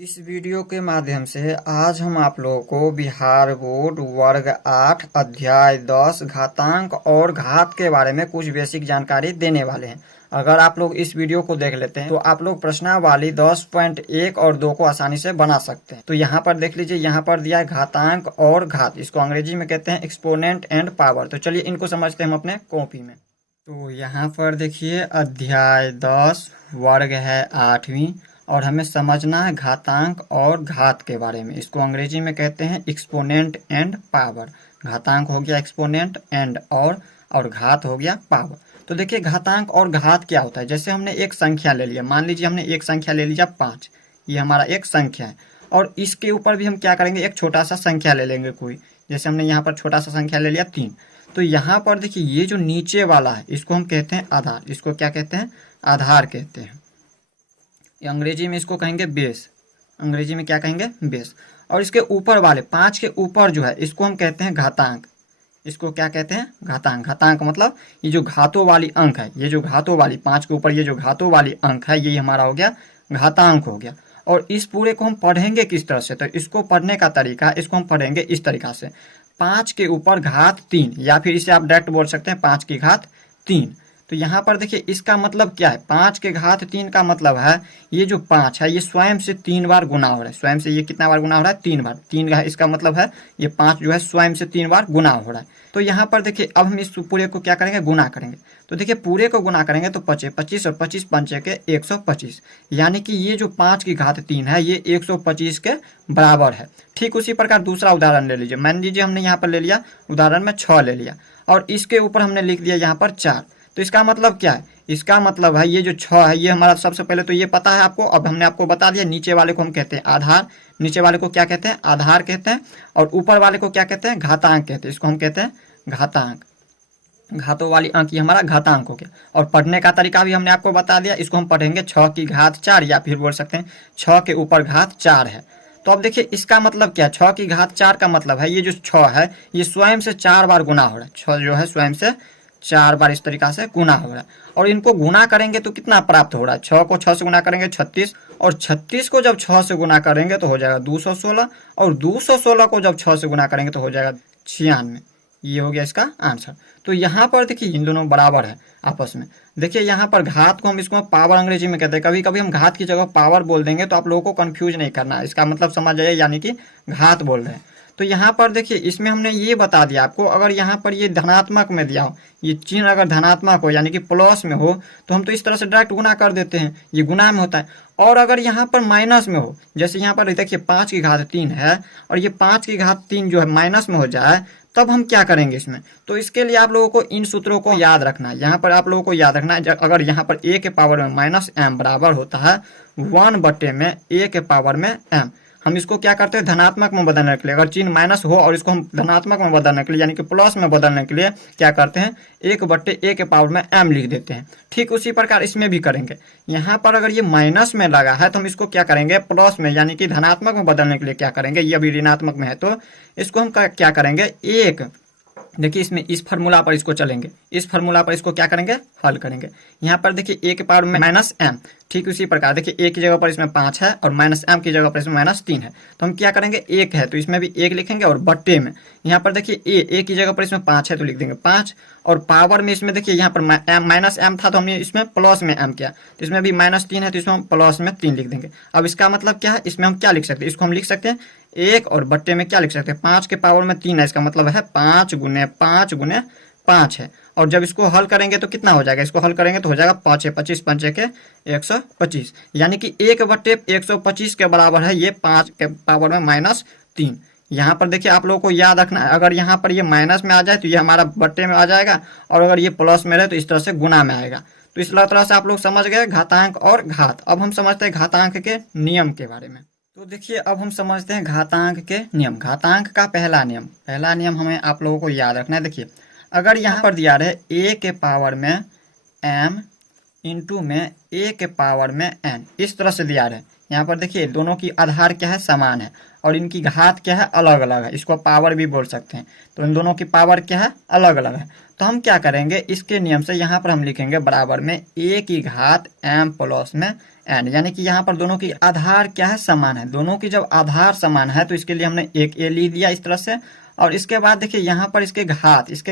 इस वीडियो के माध्यम से आज हम आप लोगों को बिहार बोर्ड वर्ग 8 अध्याय 10 घातांक और घात के बारे में कुछ बेसिक जानकारी देने वाले हैं। अगर आप लोग इस वीडियो को देख लेते हैं तो आप लोग प्रश्नावली 10.1 और 2 को आसानी से बना सकते हैं। तो यहाँ पर देख लीजिए, यहाँ पर दिया है घातांक और घात, इसको अंग्रेजी में कहते हैं एक्सपोनेंट एंड पावर। तो चलिए इनको समझते हैं हम अपने कॉपी में। तो यहाँ पर देखिए अध्याय 10 वर्ग है 8वीं और हमें समझना है घातांक और घात के बारे में। इसको अंग्रेजी में कहते हैं एक्सपोनेंट एंड पावर। घातांक हो गया एक्सपोनेंट एंड और घात हो गया पावर। तो देखिए घातांक और घात क्या होता है। जैसे हमने एक संख्या ले लिया, मान लीजिए हमने एक संख्या ले लिया 5, ये हमारा एक संख्या है और इसके ऊपर भी हम क्या करेंगे, एक छोटा सा संख्या ले लेंगे कोई। जैसे हमने यहाँ पर छोटा सा संख्या ले लिया 3। तो यहाँ पर देखिए ये जो नीचे वाला है इसको हम कहते हैं आधार। इसको क्या कहते हैं, आधार कहते हैं। अंग्रेजी में इसको कहेंगे बेस। अंग्रेजी में क्या कहेंगे, बेस। और इसके ऊपर वाले 5 के ऊपर जो है इसको हम कहते हैं घातांक। इसको क्या कहते हैं, घातांक। घातांक मतलब ये जो घातों वाली अंक है, ये जो घातों वाली 5 के ऊपर ये जो घातों वाली अंक है, ये हमारा हो गया घातांक हो गया। और इस पूरे को हम पढ़ेंगे किस तरह से, तो इसको पढ़ने का तरीका, इसको हम पढ़ेंगे इस तरीका से, 5 के ऊपर घात 3, या फिर इसे आप डायरेक्ट बोल सकते हैं 5 की घात 3। तो यहाँ पर देखिए इसका मतलब क्या है, 5 के घात 3 का मतलब है ये जो 5 है ये स्वयं से 3 बार गुना हो रहा है। स्वयं से ये कितना बार गुना हो रहा है, 3 बार। 3 का इसका मतलब है ये 5 जो है स्वयं से 3 बार गुना हो रहा है। तो यहाँ पर देखिए अब हम इस पूरे को क्या करेंगे, गुना करेंगे। तो देखिए पूरे को गुना करेंगे तो 25 और 25 पंचे के 125, यानी कि ये जो 5 की घात 3 है ये 125 के बराबर है। ठीक उसी प्रकार दूसरा उदाहरण ले लीजिए। मान लीजिए हमने यहाँ पर ले लिया उदाहरण में 6 ले लिया और इसके ऊपर हमने लिख दिया यहाँ पर 4। तो इसका मतलब क्या है, इसका मतलब है ये जो 6 है ये हमारा, सबसे पहले तो ये पता है आपको, अब हमने आपको बता दिया। नीचे वाले को हम कहते हैं आधार, नीचे वाले को क्या कहते हैं, आधार कहते हैं। और ऊपर वाले को क्या कहते हैं, घातांक कहते हैं। इसको हम कहते हैं घातांक। घातों वाली अंक ये हमारा घातांक हो गया। और पढ़ने का तरीका भी हमने आपको बता दिया। इसको हम पढ़ेंगे 6 की घात 4, या फिर बोल सकते हैं 6 के ऊपर घात 4 है। तो अब देखिए इसका मतलब क्या है, 6 की घात 4 का मतलब है ये जो 6 है ये स्वयं से 4 बार गुना हो रहा है। 6 जो है स्वयं से 4 बार इस तरीका से गुना हो रहा है। और इनको गुना करेंगे तो कितना प्राप्त हो रहा है, 6 को 6 से गुना करेंगे 36, और 36 को जब 6 से गुना करेंगे तो हो जाएगा 216, और 216 को जब 6 से गुना करेंगे तो हो जाएगा 96। ये हो गया इसका आंसर। तो यहाँ पर देखिए इन दोनों बराबर है आपस में। देखिए यहाँ पर घात को हम इसको पावर अंग्रेजी में कहते हैं। कभी कभी हम घात की जगह पावर बोल देंगे तो आप लोगों को कंफ्यूज नहीं करना है, इसका मतलब समझ जाइए, यानी कि घात बोल रहे हैं। तो यहाँ पर देखिए इसमें हमने ये बता दिया आपको, अगर यहाँ पर ये धनात्मक में दिया हो, ये चिन्ह अगर धनात्मक हो यानी कि प्लस में हो, तो हम तो इस तरह से डायरेक्ट गुना कर देते हैं, ये गुना में होता है। और अगर यहाँ पर माइनस में हो, जैसे यहाँ पर देखिए 5 की घात 3 है और ये 5 की घात 3 जो है माइनस में हो जाए, तब हम क्या करेंगे इसमें। तो इसके लिए आप लोगों को इन सूत्रों को याद रखना है। यहाँ पर आप लोगों को याद रखना है, अगर यहाँ पर a के पावर में माइनस m बराबर होता है 1 में a के पावर में m, हम इसको क्या करते हैं धनात्मक में बदलने के लिए, अगर चिन्ह माइनस हो और इसको हम धनात्मक में बदलने के लिए यानी कि प्लस में बदलने के लिए क्या करते हैं, 1/a के पावर में m लिख देते हैं। ठीक उसी प्रकार इसमें भी करेंगे। यहाँ पर अगर ये माइनस में लगा है तो हम इसको क्या करेंगे, प्लस में यानी कि धनात्मक में बदलने के लिए क्या करेंगे, ये अभी ऋणात्मक में है तो इसको हम क्या करेंगे, एक, देखिए इसमें इस फार्मूला पर इसको चलेंगे, इस फार्मूला पर इसको क्या करेंगे, हल करेंगे। यहाँ पर देखिए a के पावर में माइनस m, ठीक उसी प्रकार देखिए a की जगह पर इसमें 5 है और माइनस m की जगह पर इसमें -3 है, तो हम क्या करेंगे, 1 है तो इसमें भी 1 लिखेंगे और बट्टे में यहाँ पर देखिए a की जगह पर इसमें 5 है तो लिख देंगे 5, और पावर में इसमें देखिए यहाँ पर माइनस m था तो हमने इसमें प्लस में m किया, तो इसमें भी -3 है तो इसमें हम प्लस में 3 लिख देंगे। अब इसका मतलब क्या है, इसमें हम क्या लिख सकते हैं, इसको हम लिख सकते हैं 1 और बट्टे में क्या लिख सकते हैं, 5 के पावर में 3 है, इसका मतलब है 5 गुने 5 गुने 5 है। और जब इसको हल करेंगे तो कितना हो जाएगा, इसको हल करेंगे तो हो जाएगा 5 25 पंचे के 125, यानी कि 1/125 के बराबर है ये 5 के पावर में -3। यहाँ पर देखिए आप लोगों को याद रखना है, अगर यहाँ पर ये माइनस में आ जाए तो ये हमारा बट्टे में आ जाएगा, और अगर ये प्लस में रहे तो इस तरह से गुना में आएगा। तो इस तरह से आप लोग समझ गए घातांक और घात। अब हम समझते हैं घातांक के नियम के बारे में। तो देखिए अब हम समझते हैं घातांक के नियम। घातांक का पहला नियम हमें आप लोगों को याद रखना है। देखिए अगर यहाँ पर दिया रहे a के पावर में m इंटू में ए के पावर में एन, इस तरह से दिया है। यहाँ पर देखिए दोनों की आधार क्या है, समान है, और इनकी घात क्या है, अलग अलग है। इसको पावर भी बोल सकते हैं। तो इन दोनों की पावर क्या है, अलग अलग है। तो हम क्या करेंगे, इसके नियम से यहाँ पर हम लिखेंगे बराबर में ए की घात एम प्लस में एन, यानी कि यहाँ पर दोनों की आधार क्या है, समान है। दोनों की जब आधार समान है तो इसके लिए हमने एक ए लिख दिया इस तरह से। और इसके बाद देखिए यहाँ पर इसके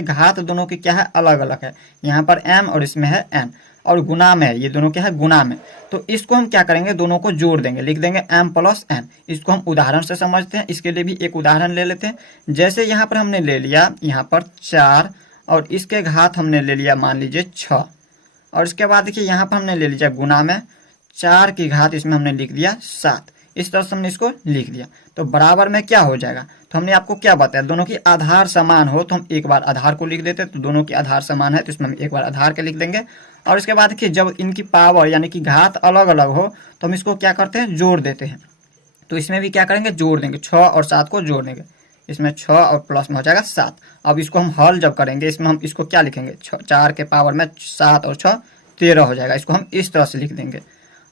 घात दोनों की क्या है, अलग अलग है। यहाँ पर एम और इसमें है एन, और गुना में है, ये दोनों क्या है, गुना में। तो इसको हम क्या करेंगे, दोनों को जोड़ देंगे, लिख देंगे एम प्लस एन। इसको हम उदाहरण से समझते हैं। इसके लिए भी एक उदाहरण ले लेते हैं। जैसे यहाँ पर हमने ले लिया यहाँ पर 4, और इसके घात हमने ले लिया मान लीजिए 6, और इसके बाद देखिए यहाँ पर हमने ले लिया गुना में 4 की घात, इसमें हमने लिख दिया 7। इस तरह से हमने इसको लिख दिया। तो बराबर में क्या हो जाएगा, तो हमने आपको क्या बताया, दोनों की आधार समान हो तो हम एक बार आधार को लिख देते। तो दोनों की आधार समान है तो इसमें हम एक बार आधार के लिख देंगे। और इसके बाद देखिए जब इनकी पावर यानी कि घात अलग अलग हो तो हम इसको क्या करते हैं, जोड़ देते हैं। तो इसमें भी क्या करेंगे, जोड़ देंगे, 6 और 7 को जोड़ देंगे। इसमें 6 और प्लस में हो जाएगा 7। अब इसको हम हल जब करेंगे, इसमें हम इसको क्या लिखेंगे, 4 के पावर में 7 और 6 13 हो जाएगा। इसको हम इस तरह से लिख देंगे।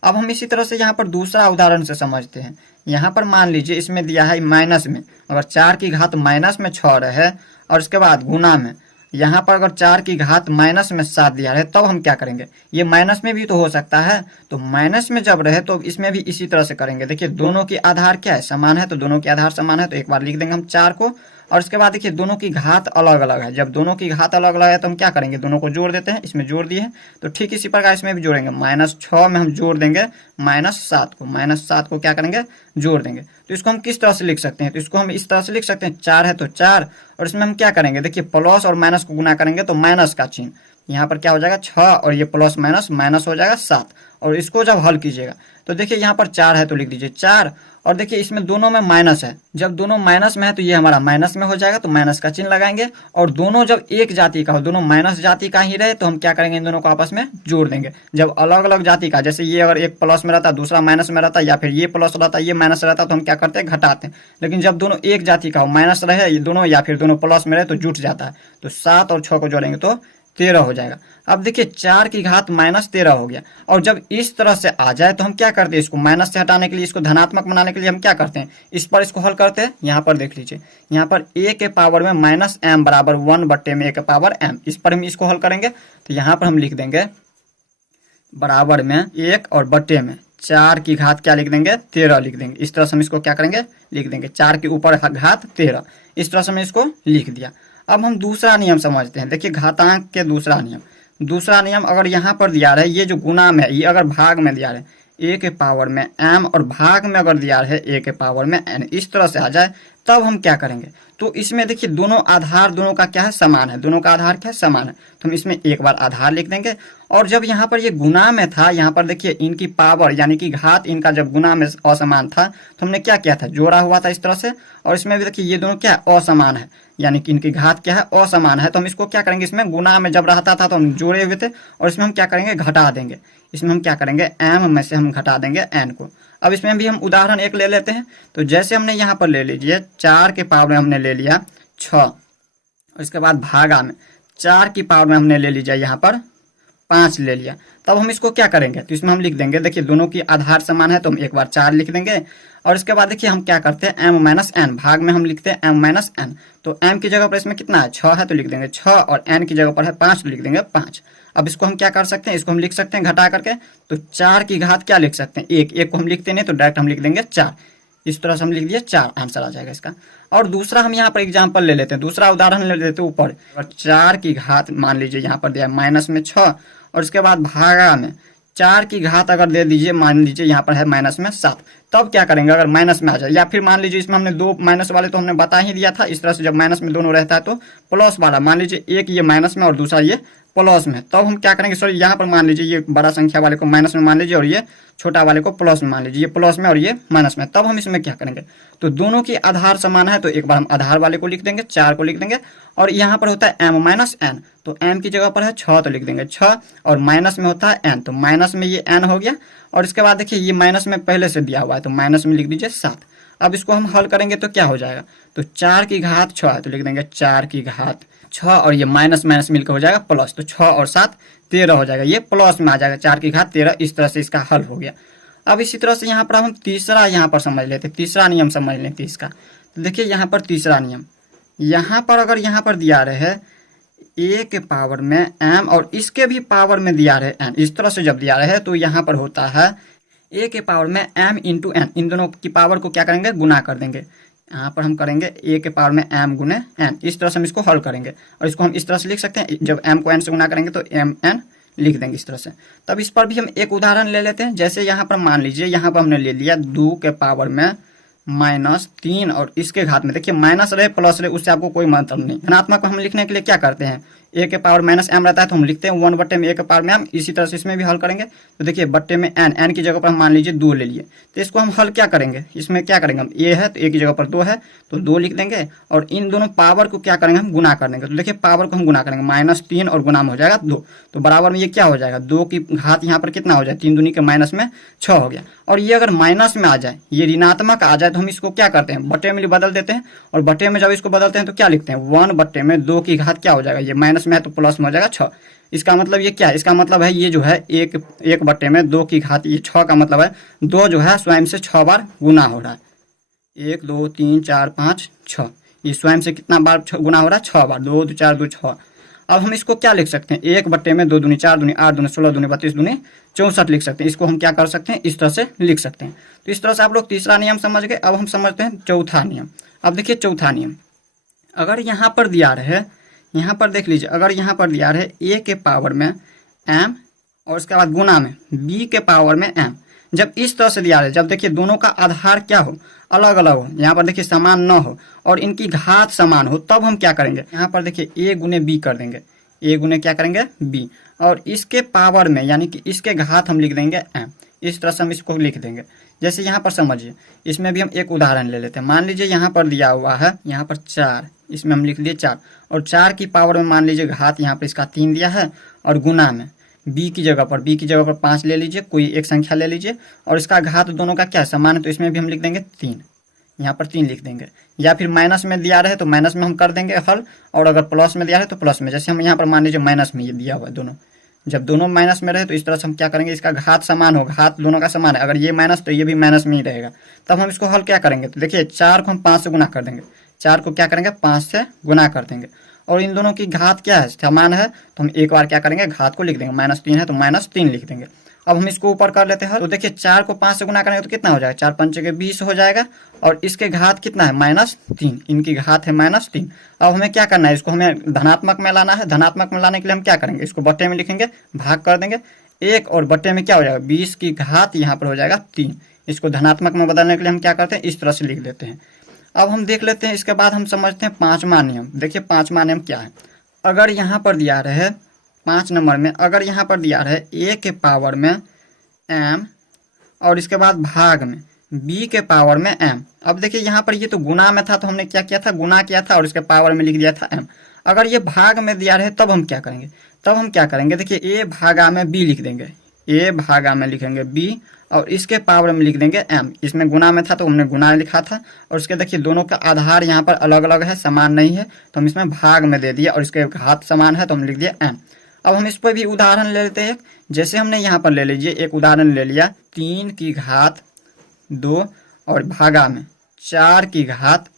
अब हम इसी तरह से यहाँ पर दूसरा उदाहरण से समझते हैं। यहाँ पर मान लीजिए इसमें दिया है माइनस में, अगर 4 की घात माइनस में 6 रहे, और इसके बाद गुना में यहाँ पर अगर 4 की घात माइनस में 7 दिया है, तब हम क्या करेंगे, ये माइनस में भी तो हो सकता है। तो माइनस में जब रहे तो इसमें भी इसी तरह से करेंगे। देखिए दोनों की आधार क्या है, समान है। तो दोनों की आधार समान है तो एक बार लिख देंगे हम 4 को। और इसके बाद देखिए दोनों की घात अलग अलग है। जब दोनों की घात अलग अलग है तो हम क्या करेंगे, दोनों को जोड़ देते हैं। इसमें जोड़ दिए हैं तो ठीक इसी प्रकार इसमें भी जोड़ेंगे। -6 में हम जोड़ देंगे -7 को, -7 को क्या करेंगे, जोड़ देंगे। तो इसको हम किस तरह से लिख सकते हैं, तो इसको हम इस तरह से लिख सकते हैं, 4 है तो 4, और इसमें हम क्या करेंगे, देखिए प्लस और माइनस को गुना करेंगे तो माइनस का चिन्ह यहाँ पर क्या हो जाएगा 6, और ये प्लस माइनस माइनस हो जाएगा 7। और इसको जब हल कीजिएगा तो देखिए यहाँ पर 4 है तो लिख दीजिए 4, और देखिए इसमें दोनों में माइनस है। जब दोनों माइनस में है तो ये हमारा माइनस में हो जाएगा, तो माइनस का चिन्ह लगाएंगे। और दोनों जब एक जाति का हो, दोनों माइनस जाति का ही रहे, तो हम क्या करेंगे, इन दोनों को आपस में जोड़ देंगे। जब अलग अलग जाति का, जैसे ये अगर एक प्लस में रहता दूसरा माइनस में रहता, या फिर ये प्लस रहता ये माइनस रहता, तो हम क्या करते हैं, घटाते हैं। लेकिन जब दोनों एक जाति का हो, माइनस रहे ये दोनों या फिर दोनों प्लस में रहे, तो जुट जाता है। तो 7 और 6 को जोड़ेंगे तो 13 हो जाएगा। अब देखिए 4 की घात -13 हो गया। और जब इस तरह से आ जाए तो हम क्या करते हैं, इसको माइनस से हटाने के लिए, इसको धनात्मक बनाने के लिए हम क्या करते हैं, इस पर इसको हल करते हैं। यहाँ पर देख लीजिए, यहाँ पर a के पावर में -m बराबर 1 में a के पावर m, इस पर हम इसको हल करेंगे। तो यहाँ पर हम लिख देंगे बराबर में 1 और बट्टे में 4 की घात क्या लिख देंगे, 13 लिख देंगे। इस तरह से हम इसको क्या करेंगे, लिख देंगे, 4 के ऊपर घात 13, इस तरह से हमने इसको लिख दिया। अब हम दूसरा नियम समझते हैं। देखिए घातांक के दूसरा नियम अगर यहाँ पर दिया रहे, ये जो गुना में है, ये अगर भाग में दिया रहे a के पावर में m, और भाग में अगर दिया रहे a के पावर में n, इस तरह से आ जाए, तब हम क्या करेंगे, तो इसमें देखिए दोनों आधार दोनों का क्या है, समान है। दोनों का आधार क्या है, समान है। तो हम इसमें एक बार आधार लिख देंगे। और जब यहाँ पर ये गुना में था, यहाँ पर देखिए इनकी पावर यानी कि घात इनका जब गुना में असमान था, तो हमने क्या किया था, जोड़ा हुआ था इस तरह से। और इसमें भी देखिए ये दोनों क्या है, असमान है, यानी कि इनकी घात क्या है, असमान है। तो हम इसको क्या करेंगे, इसमें गुना में जब रहता था तो हम जोड़े हुए थे, और इसमें हम क्या करेंगे, घटा देंगे। इसमें हम क्या करेंगे, m में से हम घटा देंगे n को। अब इसमें भी हम उदाहरण एक ले लेते हैं। तो जैसे हमने यहाँ पर ले लीजिए 4 के पावर में हमने ले लिया 6, और इसके बाद भागा में 4 की पावर में हमने ले लीजिए यहाँ पर 5 ले लिया। तब हम इसको क्या करेंगे, तो इसमें हम लिख देंगे, देखिए दोनों की आधार समान है तो हम एक बार 4 लिख देंगे। और इसके बाद देखिए हम क्या करते हैं, m - n, भाग में हम लिखते हैं m - n। तो m की जगह पर इसमें कितना है, 6 है तो लिख देंगे 6, और n की जगह पर है 5 तो लिख देंगे 5। अब इसको हम क्या कर सकते हैं, इसको हम लिख सकते हैं घटा करके। तो 4 की घात क्या लिख सकते हैं, 1 को हम लिखते नहीं, तो डायरेक्ट हम लिख देंगे 4। इस तरह से हम लिख दिए 4, आंसर आ जाएगा इसका। और दूसरा हम यहाँ पर एग्जाम्पल ले लेते हैं, दूसरा उदाहरण ले लेते हैं ऊपर। 4 की घात मान लीजिए यहाँ पर दिया माइनस में 6, और इसके बाद भागा में 4 की घात अगर दे दीजिए, मान लीजिए यहाँ पर है माइनस में 7, तब क्या करेंगे, अगर माइनस में आ जाए, या फिर मान लीजिए इसमें हमने दो माइनस वाले तो हमने बता ही दिया था। इस तरह से जब माइनस में दोनों रहता है तो प्लस वाला, मान लीजिए एक ये माइनस में और दूसरा ये प्लस में, तब हम क्या करेंगे, सॉरी यहाँ पर मान लीजिए ये बड़ा संख्या वाले को माइनस में मान लीजिए, और ये छोटा वाले को प्लस में मान लीजिए, ये प्लस में और ये माइनस में। तब हम इसमें क्या करेंगे, तो दोनों की आधार समान है तो एक बार हम आधार वाले को लिख देंगे, 4 को लिख देंगे। और यहाँ पर होता है m - n, तो m की जगह पर है 6 तो लिख देंगे 6, और माइनस में होता है n, तो माइनस में ये n हो गया। और इसके बाद देखिए ये माइनस में पहले से दिया हुआ है तो माइनस में लिख दीजिए 7। अब इसको हम हल करेंगे तो क्या हो जाएगा, तो 4 की घात 6 है तो लिख देंगे 4 की घात 6 और ये माइनस माइनस मिलकर हो जाएगा प्लस, तो 6 और 7 13 हो जाएगा, ये प्लस में आ जाएगा 4 की घात 13। इस तरह से इसका हल हो गया। अब इसी तरह से यहाँ पर हम तीसरा यहाँ पर समझ लेते, तीसरा नियम समझ लेते इसका। तो देखिए यहाँ पर तीसरा नियम, यहाँ पर अगर यहाँ पर दिया रहे ए के पावर में एम और इसके भी पावर में दिया रहे एन, इस तरह से जब दिया रहे तो यहाँ पर होता है ए के पावर में एम इंटू एन, इन दोनों की पावर को क्या करेंगे, गुना कर देंगे। यहाँ पर हम करेंगे ए के पावर में एम गुने एन, इस तरह से हम इसको हल करेंगे। और इसको हम इस तरह से लिख सकते हैं, जब एम को एन से गुना करेंगे तो एम एन लिख देंगे इस तरह से। तब इस पर भी हम एक उदाहरण ले लेते हैं। जैसे यहाँ पर मान लीजिए, यहाँ पर हमने ले लिया 2 के पावर में -3 और इसके घात में, देखिए माइनस रहे प्लस रहे उससे आपको कोई मतलब नहीं। धनात्मक को हम लिखने के लिए क्या करते हैं, ए के पावर माइनस एम रहता है तो हम लिखते हैं 1 बट्टे में ए के पावर में एम। इसी तरह से इसमें भी हल करेंगे। तो देखिए बट्टे में एन, एन की जगह पर हम मान लीजिए 2 ले लिए, तो इसको हम हल क्या करेंगे, इसमें क्या करेंगे, हम ए है तो ए की जगह पर 2 है तो 2 लिख देंगे। और इन दोनों पावर को क्या करेंगे, हम गुना कर देंगे। तो देखिए पावर को हम गुना करेंगे, -3 और गुना में हो जाएगा 2, तो बराबर में ये क्या हो जाएगा, 2 की घात यहाँ पर कितना हो जाए, 3 दूनी के माइनस में 6 हो गया। और ये अगर माइनस में आ जाए, ये ऋणात्मक आ जाए, तो हम इसको क्या करते हैं, बट्टे में बदल देते हैं। और बट्टे में जब इसको बदलते हैं तो क्या लिखते हैं, 1 बट्टे में 2 की घात क्या हो जाएगा, ये माइनस में है तो प्लस में हो जाएगा 6। इसका मतलब ये क्या है, इसका मतलब है ये जो है एक बट्टे में 2 की घात, ये 6 का मतलब है 2 जो है स्वयं से 6 बार गुना हो रहा है। 1 2 3 4 5 6, ये स्वयं से कितना बार गुना हो रहा है, 6 बार, 2 2 4 2 6। अब हम इसको क्या लिख सकते हैं, 1 बट्टे में 2 दूनी 4 दूनी 8 दूनी 16 दूनी 32 दूनी 64 लिख सकते हैं। इसको हम क्या कर सकते हैं, इस तरह से लिख सकते हैं। तो इस तरह से आप लोग तीसरा नियम समझ गए। अब हम समझते हैं चौथा नियम। अब देखिए चौथा नियम, अगर यहाँ पर दिया रहे, यहाँ पर देख लीजिए, अगर यहाँ पर दिया रहे ए के पावर में एम और उसके बाद गुना में बी के पावर में एम, जब इस तरह से दिया रहे, जब देखिए दोनों का आधार क्या हो, अलग अलग हो, यहाँ पर देखिए समान न हो और इनकी घात समान हो, तब हम क्या करेंगे, यहाँ पर देखिए ए गुने बी कर देंगे, ए गुने क्या करेंगे बी, और इसके पावर में यानी कि इसके घात हम लिख देंगे एम। इस तरह से हम इसको लिख देंगे। जैसे यहाँ पर समझिए, इसमें भी हम एक उदाहरण ले लेते हैं। मान लीजिए यहाँ पर दिया हुआ है, यहाँ पर 4, इसमें हम लिख दिए 4 और 4 की पावर में मान लीजिए घात यहाँ पर इसका 3 दिया है और गुना में बी की जगह पर 5 ले लीजिए, कोई एक संख्या ले लीजिए और इसका घात दोनों का क्या समान है, तो इसमें भी हम लिख देंगे 3, यहाँ पर 3 लिख देंगे। या फिर माइनस में दिया रहे तो माइनस में हम कर देंगे हल, और अगर प्लस में दिया रहे तो प्लस में। जैसे हम यहाँ पर मान लीजिए माइनस में ये दिया हुआ है दोनों, जब दोनों माइनस में रहे तो इस तरह से हम क्या करेंगे, इसका घात समान हो, घात दोनों का समान है, अगर ये माइनस तो ये भी माइनस में ही रहेगा। तब हम इसको हल क्या करेंगे, तो देखिए 4 को हम 5 से गुना कर देंगे, 4 को क्या करेंगे 5 से गुना कर देंगे और इन दोनों की घात क्या है, समान है, तो हम एक बार क्या करेंगे घात को लिख देंगे, -3 है तो -3 लिख देंगे। अब हम इसको ऊपर कर लेते हैं, तो देखिए 4 को 5 से गुना करेंगे तो कितना हो जाएगा, 4 5 के 20 हो जाएगा और इसके घात कितना है -3, इनकी घात है -3। अब हमें क्या करना है, इसको हमें धनात्मक में लाना है। धनात्मक में लाने के लिए हम क्या करेंगे, इसको बट्टे में लिखेंगे, भाग कर देंगे, 1 और बट्टे में क्या हो जाएगा 20 की घात यहाँ पर हो जाएगा 3। इसको धनात्मक में बदलने के लिए हम क्या करते हैं, इस तरह से लिख देते हैं। अब हम देख लेते हैं, इसके बाद हम समझते हैं पांचवा नियम। देखिए पांचवा नियम क्या है, अगर यहाँ पर दिया रहे 5 नंबर में, अगर यहाँ पर दिया रहे ए के पावर में एम और इसके बाद भाग में बी के पावर में एम। अब देखिए यहाँ पर ये तो गुना में था तो हमने क्या किया था, गुना किया था और इसके पावर में लिख दिया था एम। अगर ये भाग में दिया रहे तब हम क्या करेंगे, तब हम क्या करेंगे, देखिए ए भागा में बी लिख देंगे, ए भागा में लिखेंगे बी और इसके पावर में लिख देंगे एम। इसमें गुना में था तो हमने गुना लिखा था और इसके देखिए दोनों का आधार यहाँ पर अलग अलग है, समान नहीं है, तो हम इसमें भाग में दे दिया और इसके घात समान है तो हम लिख दिया एम। अब हम इस पर भी उदाहरण ले लेते हैं। जैसे हमने यहाँ पर ले लीजिए एक उदाहरण ले लिया, 3 की घात 2 और भागा में 4 की घात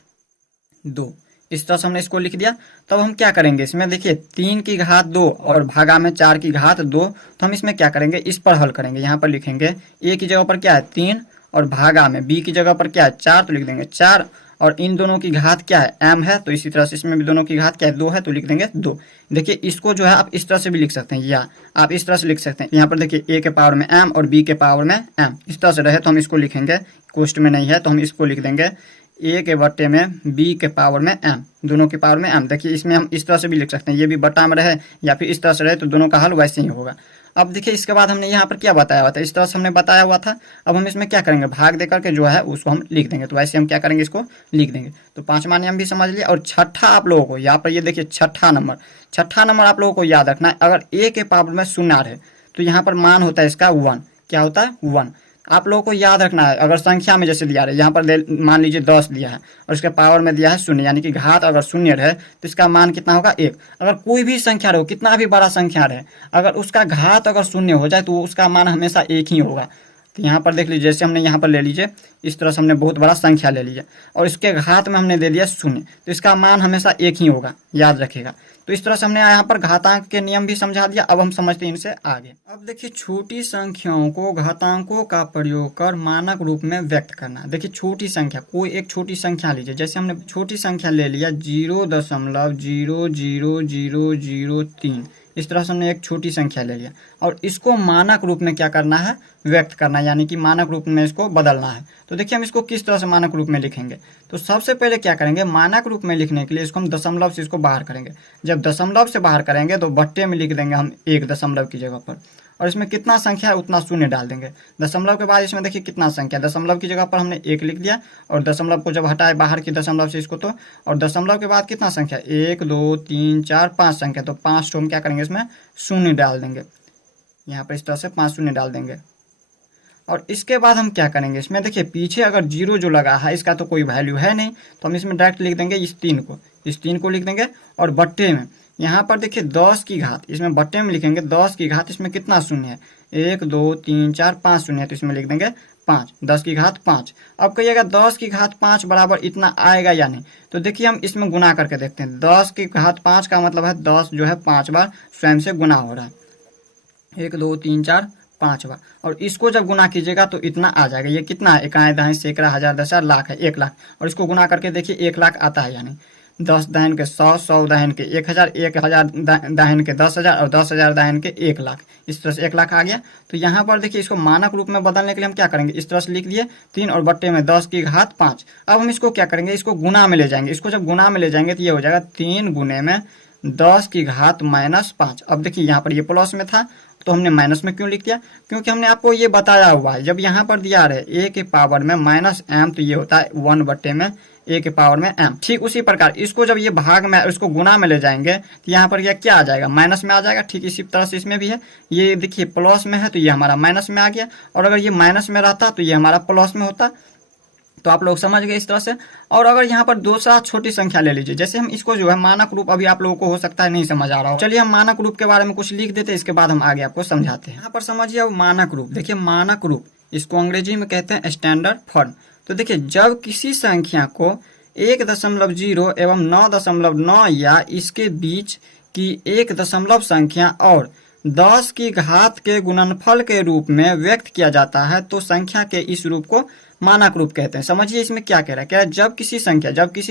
2, इस तरह से हमने इसको लिख दिया। तब हम क्या करेंगे, इसमें देखिए 3 की घात 2 और भागा में 4 की घात 2, तो हम इसमें क्या करेंगे, इस पर हल करेंगे। यहाँ पर लिखेंगे ए की जगह पर क्या है 3 और भागा में बी की जगह पर क्या है 4, तो लिख देंगे 4 और इन दोनों की घात क्या है एम है, तो इसी तरह से इसमें भी दोनों की घात क्या है 2 है, तो लिख देंगे 2। देखिए इसको जो है आप इस तरह से भी लिख सकते हैं या आप इस तरह से लिख सकते हैं। यहाँ पर देखिए ए के पावर में एम और बी के पावर में एम, इस तरह से रहे तो हम इसको लिखेंगे, कोष्ट में नहीं है तो हम इसको लिख देंगे ए के बट्टे में बी के पावर में एम, दोनों के पावर में एम। देखिए इसमें हम इस तरह से भी लिख सकते हैं, ये भी बट्टा में रहे या फिर इस तरह से रहे तो दोनों का हल वैसे ही होगा। अब देखिए इसके बाद हमने यहाँ पर क्या बताया हुआ था, इस तरह से हमने बताया हुआ था। अब हम इसमें क्या करेंगे, भाग देकर के जो है उसको हम लिख देंगे, तो वैसे हम क्या करेंगे इसको लिख देंगे। तो पांचवा नियम भी समझ लिया। और छठा आप लोगों को यहाँ पर ये देखिए छठा नंबर आप लोगों को याद रखना है। अगर ए के पावर में 0 रहे तो यहाँ पर मान होता है इसका 1, क्या होता है 1। आप लोगों को याद रखना है, अगर संख्या में जैसे दिया है, यहाँ पर मान लीजिए 10 दिया है और इसके पावर में दिया है 0, यानी कि घात अगर 0 रहे तो इसका मान कितना होगा 1। अगर कोई भी संख्या रहे, कितना भी बड़ा संख्या रहे, अगर उसका घात अगर 0 हो जाए तो उसका मान हमेशा 1 ही होगा। तो यहाँ पर देख लीजिए, जैसे हमने यहाँ पर ले लीजिए, इस तरह से हमने बहुत बड़ा संख्या ले लिया और इसके घात में हमने दे दिया 0, तो इसका मान हमेशा 1 ही होगा, याद रखिएगा। तो इस तरह से हमने यहाँ पर घातांक के नियम भी समझा दिया। अब हम समझते हैं इनसे आगे। अब देखिए, छोटी संख्याओं को घातांकों का प्रयोग कर मानक रूप में व्यक्त करना। देखिए, छोटी संख्या, कोई एक छोटी संख्या लीजिए, जैसे हमने छोटी संख्या ले लिया 0.00003, इस तरह से हमने एक छोटी संख्या ले लिया और इसको मानक रूप में क्या करना है, व्यक्त करना, यानी कि मानक रूप में इसको बदलना है। तो देखिए, हम इसको किस तरह से मानक रूप में लिखेंगे। तो सबसे पहले क्या करेंगे, मानक रूप में लिखने के लिए इसको हम दशमलव से इसको बाहर करेंगे। जब दशमलव से बाहर करेंगे तो बट्टे में लिख देंगे हम 1 दशमलव की जगह पर, और इसमें कितना संख्या है उतना 0 डाल देंगे। दशमलव के बाद इसमें देखिए कितना संख्या, दशमलव की जगह पर हमने 1 लिख दिया और दशमलव को जब हटाए बाहर की दशमलव से इसको, तो और दशमलव के बाद कितना संख्या, 1 2 3 4 5 संख्या, तो 5 तो हम क्या करेंगे, इसमें 0 डाल देंगे। यहाँ पर इस तरह से 5 0 डाल देंगे। और इसके बाद हम क्या करेंगे, इसमें देखिए पीछे अगर 0 जो लगा है इसका तो कोई वैल्यू है नहीं, तो हम इसमें डायरेक्ट लिख देंगे इस 3 को लिख देंगे। और बट्टे में यहाँ पर देखिए 10 की घात, इसमें बट्टे में लिखेंगे 10 की घात, इसमें कितना 0 है, 1 2 3 4 5 0 है, तो इसमें लिख देंगे 5, 10 की घात 5। अब कहिएगा 10 की घात 5 बराबर इतना आएगा या नहीं, तो देखिए हम इसमें गुना करके देखते हैं। 10 की घात 5 का मतलब है 10 जो है 5 बार स्वयं से गुना हो रहा है, 1 2 3 4 5 बार, और इसको जब गुना कीजिएगा तो इतना आ जाएगा। ये कितना है, इकाई दहाई सैकड़ा हज़ार दशहरा लाख है, 1 लाख, और इसको गुना करके देखिए 1 लाख आता है, यानी 10 दाहिन के 100, 100 दाहिन के 1000, 1000 दाहिन के 10,000 और 10,000 दाहिन के 1 लाख, इस तरह से 1 लाख आ गया। तो यहाँ पर देखिए इसको मानक रूप में बदलने के लिए हम क्या करेंगे, इस तरह से लिख दिए 3 और बट्टे में 10 की घात 5। अब हम इसको क्या करेंगे, इसको गुना में ले जाएंगे। इसको जब गुना में ले जाएंगे तो ये हो जाएगा 3 गुने में 10 की घात -5। अब देखिए यहाँ पर ये प्लस में था तो हमने माइनस में क्यों लिख दिया, क्योंकि हमने आपको ये बताया हुआ है, जब यहाँ पर दिया रहे a के पावर में -m तो ये होता है 1 बट्टे में a के पावर में m। ठीक उसी प्रकार इसको जब ये भाग में, इसको गुना में ले जाएंगे तो यहाँ पर यह क्या आ जाएगा, माइनस में आ जाएगा। ठीक इसी तरह से इसमें भी है, ये देखिए प्लस में है तो ये हमारा माइनस में आ गया, और अगर ये माइनस में रहता तो ये हमारा प्लस में होता। तो आप लोग समझ गए इस तरह से। और अगर यहाँ पर दूसरा छोटी संख्या ले लीजिए, जैसे हम इसको जो है मानक रूप, अभी आप लोगों को हो सकता है नहीं समझ आ रहा हो, चलिए हम मानक रूप के बारे में कुछ लिख देते हैं, इसके बाद हम आगे आपको समझाते हैं। यहाँ पर समझिए अब मानक रूप, देखिए मानक रूप, इसको अंग्रेजी में कहते हैं स्टैंडर्ड फॉर्म। तो देखिए जब किसी संख्या को 1.0 एवं 9.9 या इसके बीच की एक दशमलव संख्या और 10 की घात के गुणनफल के रूप में व्यक्त किया जाता है तो संख्या के इस रूप को मानक रूप कहते हैं। समझिए इसमें क्या कह रहा है, क्या है, जब किसी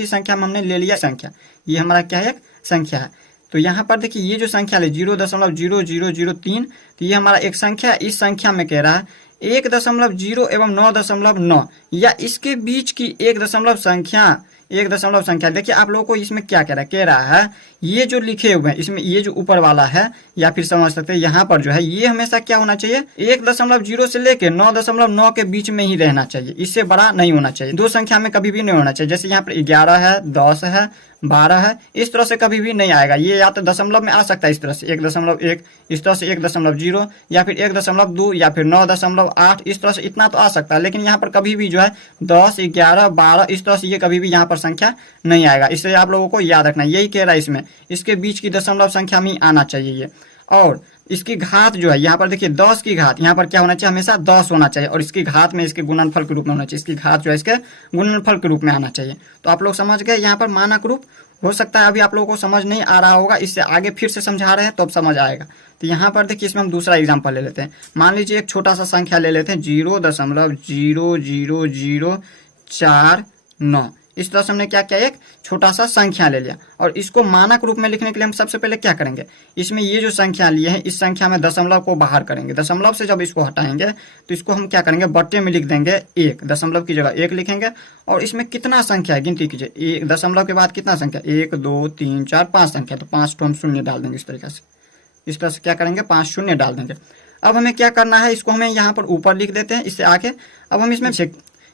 संख्या में हमने ले लिया संख्या, ये हमारा क्या है, एक संख्या है। तो यहाँ पर देखिए ये जो संख्या है 0.0003, तो ये हमारा एक संख्या है। इस संख्या में कह रहा है 1.0 एवं 9.9 या इसके बीच की एक दशमलव संख्या। देखिए आप लोगों को इसमें क्या कह रहा है, ये जो लिखे हुए हैं इसमें, ये जो ऊपर वाला है, या फिर समझ सकते हैं यहाँ पर जो है, ये हमेशा क्या होना चाहिए, 1.0 से लेके 9.9 के बीच में ही रहना चाहिए, इससे बड़ा नहीं होना चाहिए। दो संख्या में कभी भी नहीं होना चाहिए, जैसे यहाँ पर 11 है, 10 है, 12 है, इस तरह से कभी भी नहीं आएगा। ये या तो दशमलव में आ सकता है इस तरह से 1.1, इस तरह से 1.0, या फिर 1.2, या फिर 9.8, इस तरह से इतना तो आ सकता है। लेकिन यहाँ पर कभी भी जो है 10, 11, 12 इस तरह से ये कभी भी यहाँ पर संख्या नहीं आएगा। इससे आप लोगों को याद रखना, यही कह रहा है इसमें, इसके बीच की दशमलव संख्या में आना चाहिए ये। और इसकी घात जो है यहाँ पर देखिए 10 की घात, यहाँ पर क्या होना चाहिए, हमेशा 10 होना चाहिए, और इसकी घात में इसके गुणनफल के रूप में होना चाहिए, इसकी घात जो है इसके गुणनफल के रूप में आना चाहिए। तो आप लोग समझ गए यहाँ पर मानक रूप। हो सकता है अभी आप लोगों को समझ नहीं आ रहा होगा, इससे आगे फिर से समझा रहे हैं तो अब समझ आएगा। तो यहाँ पर देखिए इसमें हम दूसरा एग्जाम्पल ले लेते हैं। मान लीजिए एक छोटा सा संख्या ले लेते हैं 0.00049, इस तरह से हमने क्या किया, एक छोटा सा संख्या ले लिया। और इसको मानक रूप में लिखने के लिए हम सबसे पहले क्या करेंगे, इसमें ये जो संख्या लिए हैं इस संख्या में दशमलव को बाहर करेंगे। दशमलव से जब इसको हटाएंगे तो इसको हम क्या करेंगे, बट्टे में लिख देंगे 1, दशमलव की जगह 1 लिखेंगे। और इसमें कितना संख्या है गिनती कीजिए, 1 दशमलव के बाद कितना संख्या, 1 2 3 4 5 संख्या, तो 5 तो हम शून्य डाल देंगे। इस तरीके से, इस तरह से क्या करेंगे, 5 शून्य डाल देंगे। अब हमें क्या करना है, इसको हमें यहाँ पर ऊपर लिख देते हैं इससे आगे। अब हम इसमें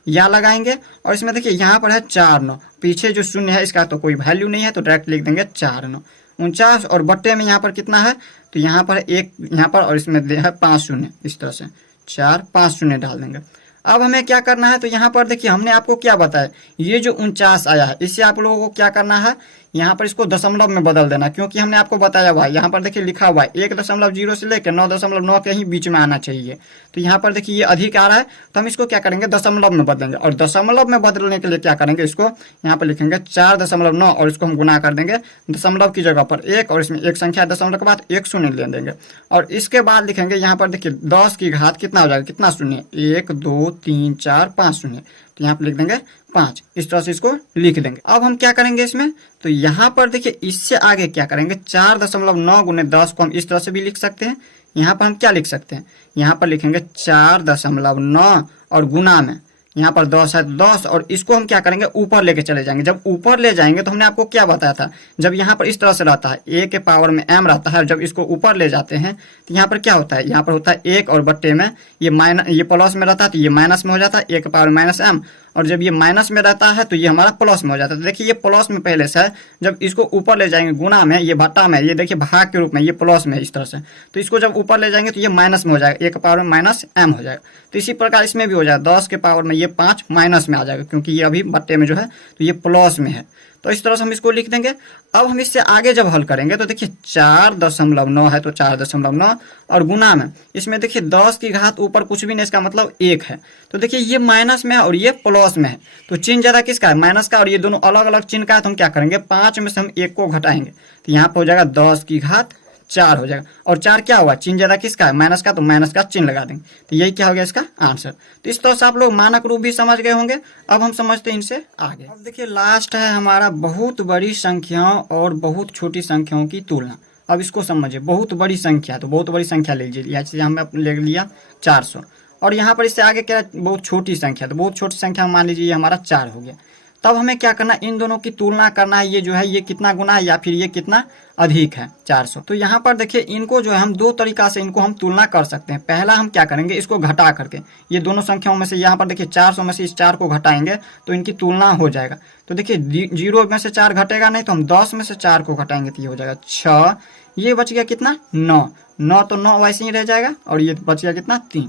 या लगाएंगे, और इसमें देखिए यहाँ पर है 4 9, पीछे जो शून्य है इसका तो कोई वैल्यू नहीं है, तो डायरेक्ट लिख देंगे 4 9 49। और बट्टे में यहाँ पर कितना है, तो यहाँ पर 1 यहाँ पर, और इसमें है 5 शून्य, इस तरह से 4 5 शून्य डाल देंगे। अब हमें क्या करना है, तो यहाँ पर देखिए हमने आपको क्या बताया, ये जो 49 आया है इसे आप लोगों को क्या करना है, यहाँ पर इसको दशमलव में बदल देना, क्योंकि हमने आपको बताया हुआ है यहाँ पर देखिए लिखा हुआ है 1.0 से लेकर 9.9 के ही बीच में आना चाहिए। तो यहाँ पर देखिए ये अधिक आ रहा है, तो हम इसको क्या करेंगे, दशमलव में बदलेंगे। और दशमलव में बदलने के लिए क्या करेंगे, इसको यहाँ पर लिखेंगे 4.9 और इसको हम गुना कर देंगे दशमलव की जगह पर 1, और इसमें एक संख्या दशमलव के बाद 1 शून्य ले देंगे। और इसके बाद लिखेंगे यहाँ पर देखिए 10 की घात कितना हो जाएगा, कितना शून्य, 1 2 3 4 5 शून्य, तो यहाँ पर लिख देंगे 5। इस तरह से इसको लिख देंगे। अब हम क्या करेंगे इसमें, तो यहाँ पर देखिए इससे आगे क्या करेंगे, 4.9 गुने 10 को हम इस तरह से भी लिख सकते हैं। यहाँ पर हम क्या लिख सकते हैं, यहाँ पर लिखेंगे 4.9 और गुना में यहाँ पर 10 है 10, और इसको हम क्या करेंगे ऊपर लेके चले जाएंगे। जब ऊपर ले जाएंगे तो हमने आपको क्या बताया था, जब यहाँ पर इस तरह से रहता है a के पावर में m रहता है, जब इसको ऊपर ले जाते हैं तो यहाँ पर क्या होता है, यहाँ पर होता है 1 और बट्टे में ये प्लस में रहता है तो ये माइनस में हो जाता है, a के पावर माइनस m, और जब ये माइनस में रहता है तो ये हमारा प्लस में हो जाता है। तो देखिए ये प्लस में पहले से है, जब इसको ऊपर ले जाएंगे गुना में, ये भट्टा में, ये देखिए भाग के रूप में, ये प्लस में इस तरह से, तो इसको जब ऊपर ले जाएंगे तो ये माइनस में हो जाएगा, 1 के पावर में माइनस m हो जाएगा। तो इसी प्रकार इसमें भी हो जाएगा, 10 के पावर में ये 5 माइनस में आ जाएगा, क्योंकि ये अभी बट्टे में जो है तो ये प्लस में है। तो इस तरह से हम इसको लिख देंगे। अब हम इससे आगे जब हल करेंगे तो देखिए 4.9 है तो 4.9 और गुना में इसमें देखिए 10 की घात ऊपर कुछ भी नहीं, इसका मतलब 1 है। तो देखिए ये माइनस में है और ये प्लस में है, तो चिन्ह ज्यादा किसका है, माइनस का, और ये दोनों अलग अलग चिन्ह का है। तो हम क्या करेंगे, 5 में से हम 1 को घटाएंगे तो यहाँ पर हो जाएगा 10 की घात 4 हो जाएगा। और 4 क्या हुआ, चिन्ह ज्यादा किसका है, माइनस का, तो माइनस का चिन्ह लगा देंगे। तो यही क्या हो गया इसका आंसर। तो इस तरह से आप लोग मानक रूप भी समझ गए होंगे। अब हम समझते हैं इनसे आगे। अब देखिए लास्ट है हमारा बहुत बड़ी संख्याओं और बहुत छोटी संख्याओं की तुलना। अब इसको समझिए, बहुत बड़ी संख्या, तो बहुत बड़ी संख्या ले लीजिए, जैसे हमने ले लिया 400, और यहाँ पर इससे आगे क्या है, बहुत छोटी संख्या, तो बहुत छोटी संख्या मान लीजिए ये हमारा 4 हो गया। तब हमें क्या करना, इन दोनों की तुलना करना है, ये जो है ये कितना गुना है या फिर ये कितना अधिक है 400। तो यहाँ पर देखिए इनको जो है हम दो तरीका से इनको हम तुलना कर सकते हैं। पहला हम क्या करेंगे, इसको घटा करके, ये दोनों संख्याओं में से यहाँ पर देखिए 400 में से इस 4 को घटाएंगे तो इनकी तुलना हो जाएगा। तो देखिए 0 में से 4 घटेगा नहीं, तो हम 10 में से 4 को घटाएंगे तो ये हो जाएगा 6, ये बच गया कितना 9 तो 9 वैसे ही रह जाएगा, और ये बच गया कितना 3।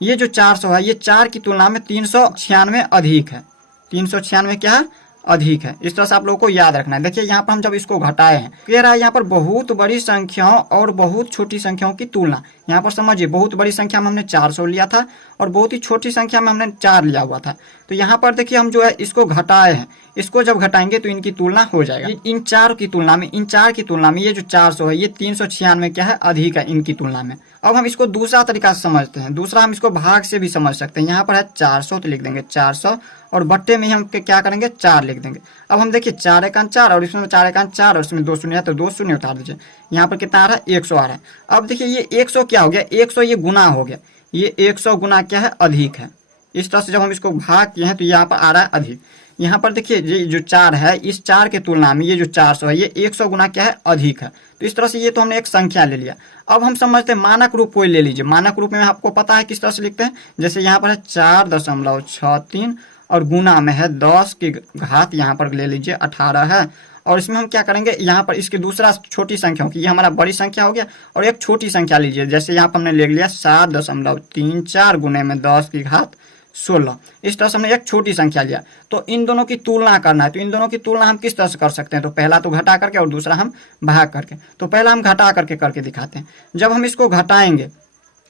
ये जो 400 है ये 4 की तुलना में 396 अधिक है, 396 क्या है, अधिक है। इस तरह से आप लोगों को याद रखना है। देखिए यहाँ पर हम जब इसको घटाए हैं, कह रहा है यहाँ पर बहुत बड़ी संख्याओं और बहुत छोटी संख्याओं की तुलना। यहाँ पर समझिए बहुत बड़ी संख्या में हमने 400 लिया था और बहुत ही छोटी संख्या में हमने 4 लिया हुआ था। तो यहाँ पर देखिए हम जो है इसको घटाए हैं, इसको जब घटाएंगे तो इनकी तुलना हो जाएगा। इन 4 की तुलना में, इन 4 की तुलना में ये जो 400 है ये 396 क्या है, अधिक है इनकी तुलना में। अब हम इसको दूसरा तरीका से समझते हैं। दूसरा हम इसको भाग से भी समझ सकते हैं। यहाँ पर है 400 तो लिख देंगे 400, और बट्टे में हम क्या करेंगे 4 लिख देंगे। अब हम देखिए 4 एकान 4 और इसमें 4 एकान 4 और इसमें 2 शून्य है तो 2 शून्य उतार दीजिए। यहाँ पर कितना आ रहा है, 100 आ रहा है। अब देखिए ये 100 क्या हो गया, 100 ये गुना हो गया, ये 100 गुना क्या है, अधिक है। इस तरह से जब हम इसको भाग किए हैं तो यहाँ पर आ रहा है अधिक। यहाँ पर देखिए ये जो 4 है, इस 4 के तुलना में ये जो 400 है ये 100 गुना क्या है, अधिक है। तो इस तरह से ये तो हमने एक संख्या ले लिया। अब हम समझते हैं मानक रूप कोई ले लीजिए। मानक रूप में आपको पता है किस तरह से लिखते हैं, जैसे यहाँ पर है 4.63 और गुना में है 10 की घात, यहाँ पर ले लीजिए 18 है। और इसमें हम क्या करेंगे, यहाँ पर इसके दूसरा छोटी संख्या की, ये हमारा बड़ी संख्या हो गया, और एक छोटी संख्या लीजिए, जैसे यहाँ पर हमने ले लिया 7.34 गुने में 10 की घात 16। इस तरह से हमने एक छोटी संख्या लिया। तो इन दोनों की तुलना करना है, तो इन दोनों की तुलना हम किस तरह से कर सकते हैं, तो पहला तो घटा करके और दूसरा हम भाग करके। तो पहला हम घटा करके दिखाते हैं। जब हम इसको घटाएंगे,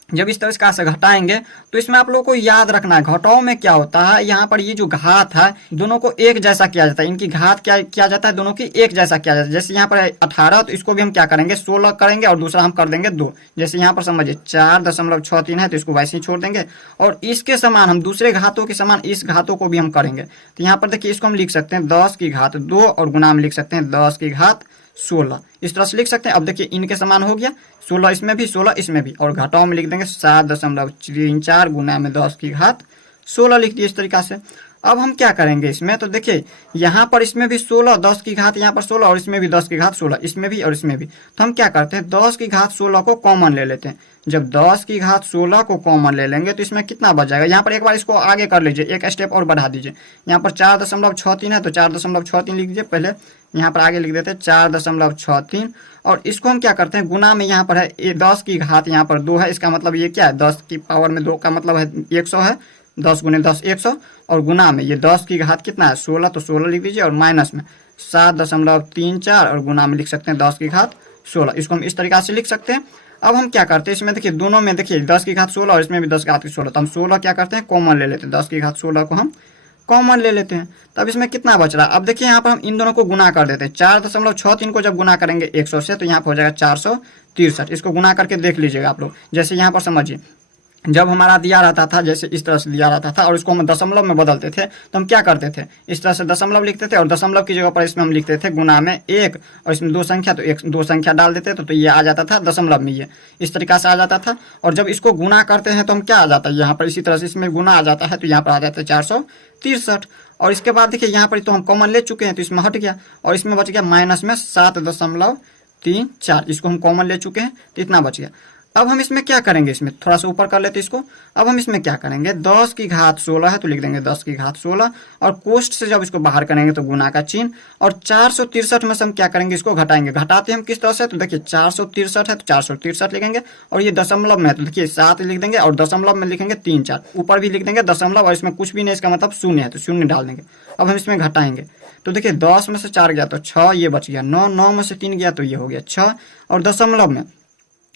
जब इस तरह से घटाएंगे तो इसमें आप लोगों को याद रखना है घटाओ में क्या होता है, यहाँ पर ये जो घात है दोनों को एक जैसा किया जाता है। इनकी घात क्या किया जाता है, दोनों की एक जैसा किया जाता है। जैसे यहाँ पर 18 तो इसको भी हम क्या करेंगे 16 करेंगे और दूसरा हम कर देंगे 2। जैसे यहाँ पर समझिए 4.63 है तो इसको वैसे ही छोड़ देंगे, और इसके समान हम दूसरे घातों के समान इस घातों को भी हम करेंगे। तो यहाँ पर देखिए इसको हम लिख सकते हैं 10 की घात 2 और गुना में लिख सकते हैं 10 की घात 16। इस तरह से लिख सकते हैं। अब देखिए इनके समान हो गया, 16 इसमें भी 16 इसमें भी, और घटाओ में लिख देंगे 7.34 गुना में 10 की घात 16 लिख दिए इस तरीका से। अब हम क्या करेंगे इसमें, तो देखिए यहाँ पर इसमें भी 16, 10 की घात यहाँ पर 16 और इसमें भी 10 की घात 16, इसमें भी और इसमें भी। तो हम क्या करते हैं 10 की घात 16 को कॉमन ले लेते हैं। जब 10 की घात 16 को कॉमन ले लेंगे तो इसमें कितना बच जाएगा, यहाँ पर एक बार इसको आगे कर लीजिए, एक स्टेप और बढ़ा दीजिए। यहाँ पर 4.63 है तो 4.63 लिख दीजिए, पहले यहाँ पर आगे लिख देते हैं 4.63 और इसको हम क्या करते हैं गुना में, यहाँ पर है 10 की घात यहाँ पर 2 है, इसका मतलब ये क्या है 10 की पावर में 2 का मतलब है 100 है, 10 गुने 10 100 और गुना में ये 10 की घात कितना है 16, तो 16 लिख दीजिए और माइनस में 7.34 और गुना में लिख सकते हैं 10 की घात 16। इसको हम इस तरीका से लिख सकते हैं। अब हम क्या करते हैं इसमें, देखिए दोनों में देखिए 10 की घात 16 और इसमें भी 10 की घात 16, तो हम 16 क्या करते हैं कॉमन ले लेते हैं, 10 की घात 16 को हम कॉमन ले लेते हैं। तब इसमें कितना बच रहा है, अब देखिए यहाँ पर हम इन दोनों को गुना कर देते हैं। 4.63 को जब गुना करेंगे 100 से तो यहाँ पर हो जाएगा 463। इसको गुना करके देख लीजिएगा आप लोग। जैसे यहाँ पर समझिए जब हमारा दिया रहता था, जैसे इस तरह से दिया रहता था और इसको हम दशमलव में बदलते थे तो हम क्या करते थे, इस तरह से दशमलव लिखते थे और दशमलव की जगह पर इसमें हम लिखते थे गुना में 1 और इसमें 2 संख्या, तो 2 संख्या डाल देते तो ये आ जाता था दशमलव में, ये इस तरीका से आ जाता था। और जब इसको गुना करते हैं तो हम क्या आ जाता है यहाँ पर इसी तरह से इसमें गुना आ जाता है, तो यहाँ पर आ जाता है 463। और इसके बाद देखिए यहाँ पर तो हम कॉमन ले चुके हैं तो इसमें हट गया और इसमें बच गया माइनस में 7.34, इसको हम कॉमन ले चुके हैं तो इतना बच गया। अब हम इसमें क्या करेंगे, इसमें थोड़ा सा ऊपर कर लेते इसको। अब हम इसमें क्या करेंगे 10 की घात 16 है तो लिख देंगे 10 की घात 16 और कोष्ठ से जब इसको बाहर करेंगे तो गुना का चिन्ह और 463 में से हम क्या करेंगे इसको घटाएंगे। घटाते हम किस तरह से, तो देखिए 463 है तो 463 लिखेंगे और ये दशमलव में है तो देखिए 7 लिख देंगे और दशमलव में लिखेंगे 3 4, ऊपर भी लिख देंगे दशमलव और इसमें कुछ भी नहीं, इसका मतलब शून्य है तो शून्य डाल देंगे। अब हम इसमें घटाएंगे तो देखिए 10 में से 4 गया तो 6, ये बच गया 9, 9 में से 3 गया तो ये हो गया 6 और दशमलव में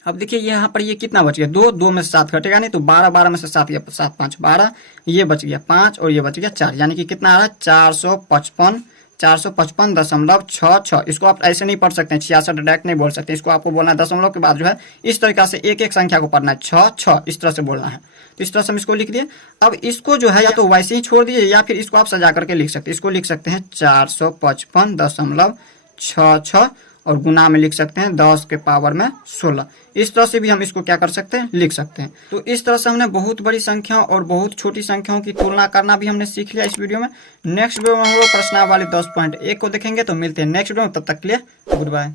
अब देखिए यहाँ पर ये कितना बच गया 2, 2 में से 7 घटेगा नहीं तो 12, 12 में से 7 गया 7 5 12, ये बच गया 5 और ये बच गया 4, यानी कि कितना आ रहा है 455.66। इसको आप ऐसे नहीं पढ़ सकते हैं 66 डायरेक्ट नहीं बोल सकते, इसको आपको बोलना है दशमलव के बाद जो है इस तरीका से एक एक संख्या को पढ़ना है 6 6 इस तरह से बोलना है। तो इस तरह से हम इसको लिख दिए। अब इसको जो है या तो वैसे ही छोड़ दीजिए या फिर इसको आप सजा करके लिख सकते हैं। इसको लिख सकते हैं 455.66 और गुना में लिख सकते हैं 10 के पावर में 16। इस तरह से भी हम इसको क्या कर सकते हैं लिख सकते हैं। तो इस तरह से हमने बहुत बड़ी संख्याओं और बहुत छोटी संख्याओं की तुलना करना भी हमने सीख लिया इस वीडियो में। नेक्स्ट वीडियो में हम लोग प्रश्नावली 10.1 को देखेंगे। तो मिलते हैं नेक्स्ट वीडियो में, तब तक के लिए गुड बाय।